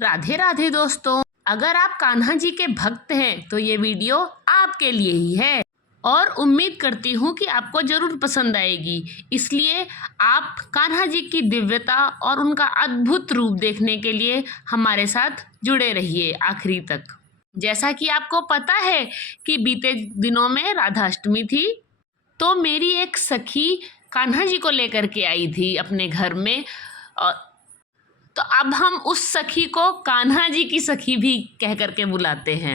राधे राधे दोस्तों, अगर आप कान्हा जी के भक्त हैं तो ये वीडियो आपके लिए ही है और उम्मीद करती हूँ कि आपको ज़रूर पसंद आएगी। इसलिए आप कान्हा जी की दिव्यता और उनका अद्भुत रूप देखने के लिए हमारे साथ जुड़े रहिए आखिरी तक। जैसा कि आपको पता है कि बीते दिनों में राधाष्टमी थी, तो मेरी एक सखी कान्हा जी को लेकर के आई थी अपने घर में। और तो अब हम उस सखी को कान्हा जी की सखी भी कह करके बुलाते हैं।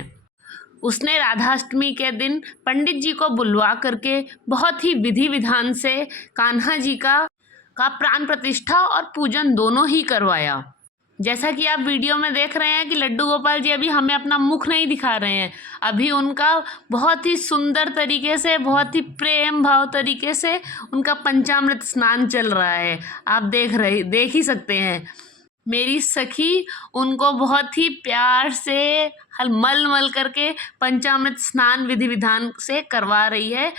उसने राधाष्टमी के दिन पंडित जी को बुलवा करके बहुत ही विधि विधान से कान्हा जी का प्राण प्रतिष्ठा और पूजन दोनों ही करवाया। जैसा कि आप वीडियो में देख रहे हैं कि लड्डू गोपाल जी अभी हमें अपना मुख नहीं दिखा रहे हैं, अभी उनका बहुत ही सुंदर तरीके से, बहुत ही प्रेम भाव तरीके से उनका पंचामृत स्नान चल रहा है। आप देख ही सकते हैं। मेरी सखी उनको बहुत ही प्यार से हल मल मल करके पंचामृत स्नान विधि विधान से करवा रही है।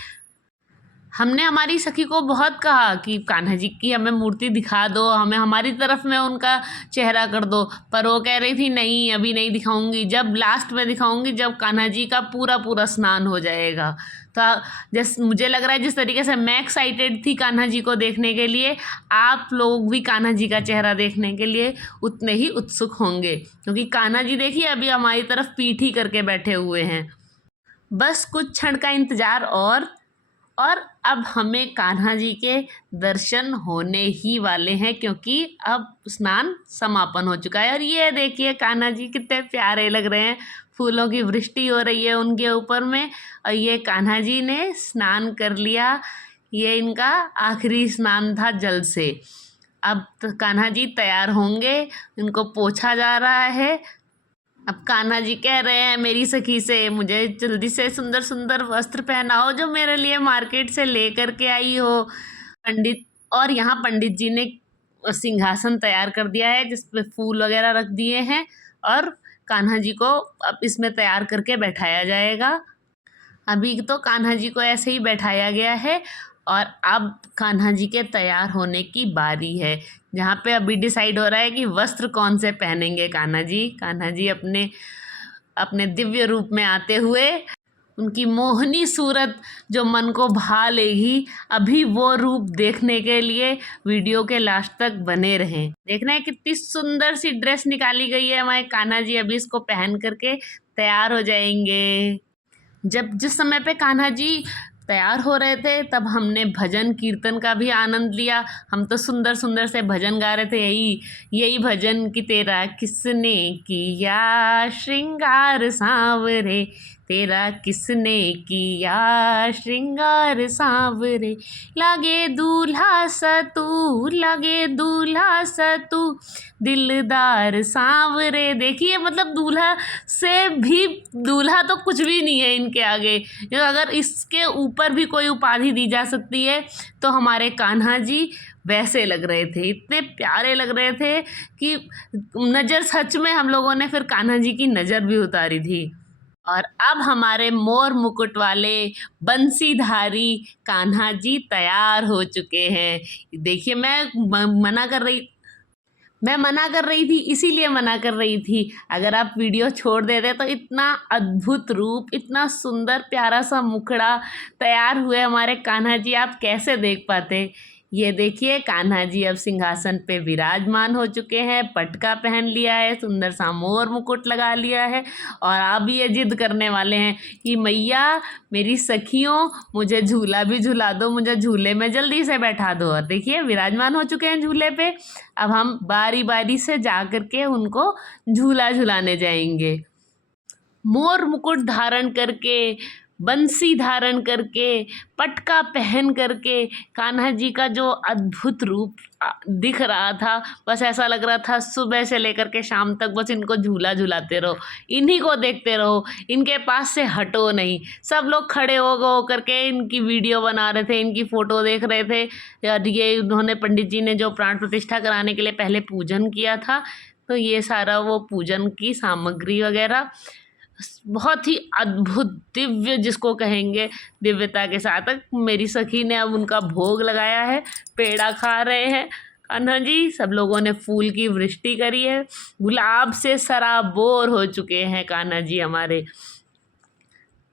हमने हमारी सखी को बहुत कहा कि कान्हा जी की हमें मूर्ति दिखा दो, हमें हमारी तरफ में उनका चेहरा कर दो, पर वो कह रही थी नहीं, अभी नहीं दिखाऊंगी, जब लास्ट में दिखाऊंगी जब कान्हा जी का पूरा पूरा स्नान हो जाएगा। तो मुझे लग रहा है जिस तरीके से मैं एक्साइटेड थी कान्हा जी को देखने के लिए, आप लोग भी कान्हा जी का चेहरा देखने के लिए उतने ही उत्सुक होंगे, क्योंकि कान्हा जी देखिए अभी हमारी तरफ पीठ ही करके बैठे हुए हैं। बस कुछ क्षण का इंतजार और अब हमें कान्हा जी के दर्शन होने ही वाले हैं, क्योंकि अब स्नान समापन हो चुका है। और ये देखिए कान्हा जी कितने प्यारे लग रहे हैं, फूलों की वृष्टि हो रही है उनके ऊपर में। और ये कान्हा जी ने स्नान कर लिया, ये इनका आखिरी स्नान था जल से। अब तो कान्हा जी तैयार होंगे, इनको पोंछा जा रहा है। अब कान्हा जी कह रहे हैं मेरी सखी से, मुझे जल्दी से सुंदर सुंदर वस्त्र पहनाओ जो मेरे लिए मार्केट से ले करके आई हो पंडित। और यहाँ पंडित जी ने सिंहासन तैयार कर दिया है जिसपे फूल वगैरह रख दिए हैं, और कान्हा जी को अब इसमें तैयार करके बैठाया जाएगा। अभी तो कान्हा जी को ऐसे ही बैठाया गया है और अब कान्हा जी के तैयार होने की बारी है, जहाँ पे अभी डिसाइड हो रहा है कि वस्त्र कौन से पहनेंगे कान्हा जी। कान्हा जी अपने अपने दिव्य रूप में आते हुए, उनकी मोहनी सूरत जो मन को भा लेगी, अभी वो रूप देखने के लिए वीडियो के लास्ट तक बने रहें। देखना है कितनी सुंदर सी ड्रेस निकाली गई है हमारे कान्हा जी, अभी इसको पहन करके तैयार हो जाएंगे। जिस समय पे कान्हा जी तैयार हो रहे थे तब हमने भजन कीर्तन का भी आनंद लिया। हम तो सुंदर सुंदर से भजन गा रहे थे, यही भजन कि तेरा किसने किया श्रृंगार सांवरे, तेरा किसने किया श्रृंगार सांवरे, लागे दूल्हा सतू, लागे दूल्हा सतू, दिलदार सांवरे। देखिए मतलब दूल्हा से भी, दूल्हा तो कुछ भी नहीं है इनके आगे। अगर इसके ऊपर भी कोई उपाधि दी जा सकती है तो हमारे कान्हा जी वैसे लग रहे थे, इतने प्यारे लग रहे थे कि नज़र, सच में हम लोगों ने फिर कान्हा जी की नज़र भी उतारी थी। और अब हमारे मोर मुकुट वाले बंसीधारी कान्हा जी तैयार हो चुके हैं। देखिए मैं मना कर रही थी, इसीलिए मना कर रही थी, अगर आप वीडियो छोड़ देते तो इतना अद्भुत रूप, इतना सुंदर प्यारा सा मुखड़ा तैयार हुए हमारे कान्हा जी आप कैसे देख पाते। ये देखिए कान्हा जी अब सिंहासन पे विराजमान हो चुके हैं, पटका पहन लिया है, सुंदर सा मोर मुकुट लगा लिया है, और अब ये जिद करने वाले हैं कि मैया मेरी सखियों मुझे झूला भी झूला दो, मुझे झूले में जल्दी से बैठा दो। और देखिए विराजमान हो चुके हैं झूले पे, अब हम बारी बारी से जा कर के उनको झूला झुलाने जाएंगे। मोर मुकुट धारण करके, बंसी धारण करके, पटका पहन करके कान्हा जी का जो अद्भुत रूप दिख रहा था, बस ऐसा लग रहा था सुबह से लेकर के शाम तक बस इनको झूला झुलाते रहो, इन्हीं को देखते रहो, इनके पास से हटो नहीं। सब लोग खड़े हो करके इनकी वीडियो बना रहे थे, इनकी फ़ोटो देख रहे थे। और ये उन्होंने, पंडित जी ने जो प्राण प्रतिष्ठा कराने के लिए पहले पूजन किया था, तो ये सारा वो पूजन की सामग्री वगैरह बहुत ही अद्भुत दिव्य जिसको कहेंगे, दिव्यता के साथ मेरी सखी ने अब उनका भोग लगाया है, पेड़ा खा रहे हैं कान्हा जी, सब लोगों ने फूल की वृष्टि करी है, गुलाब से सराबोर हो चुके हैं कान्हा जी हमारे।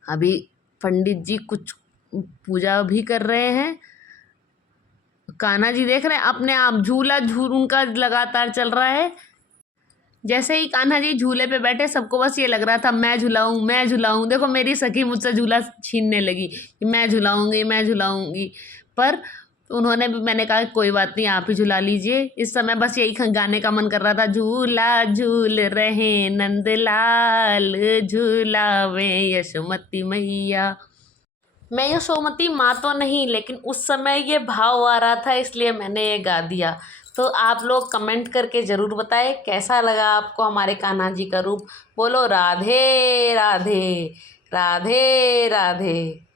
अभी पंडित जी कुछ पूजा भी कर रहे हैं। कान्हा जी देख रहे हैं अपने आप झूला झूल उनका लगातार चल रहा है। जैसे ही कान्हा जी झूले पे बैठे, सबको बस ये लग रहा था मैं झुलाऊं, मैं झुलाऊं। देखो मेरी सखी मुझसे झूला छीनने लगी कि मैं झुलाऊंगी, मैं झुलाऊंगी। पर उन्होंने भी, मैंने कहा कोई बात नहीं, आप ही झुला लीजिए। इस समय बस यही गाने का मन कर रहा था, झूला झूल रहे नंदलाल, झूलावे यशोमती मैया। मैं यशोमती माँ तो नहीं, लेकिन उस समय ये भाव आ रहा था, इसलिए मैंने ये गा दिया। तो आप लोग कमेंट करके ज़रूर बताएं कैसा लगा आपको हमारे कान्हा जी का रूप। बोलो राधे राधे, राधे राधे।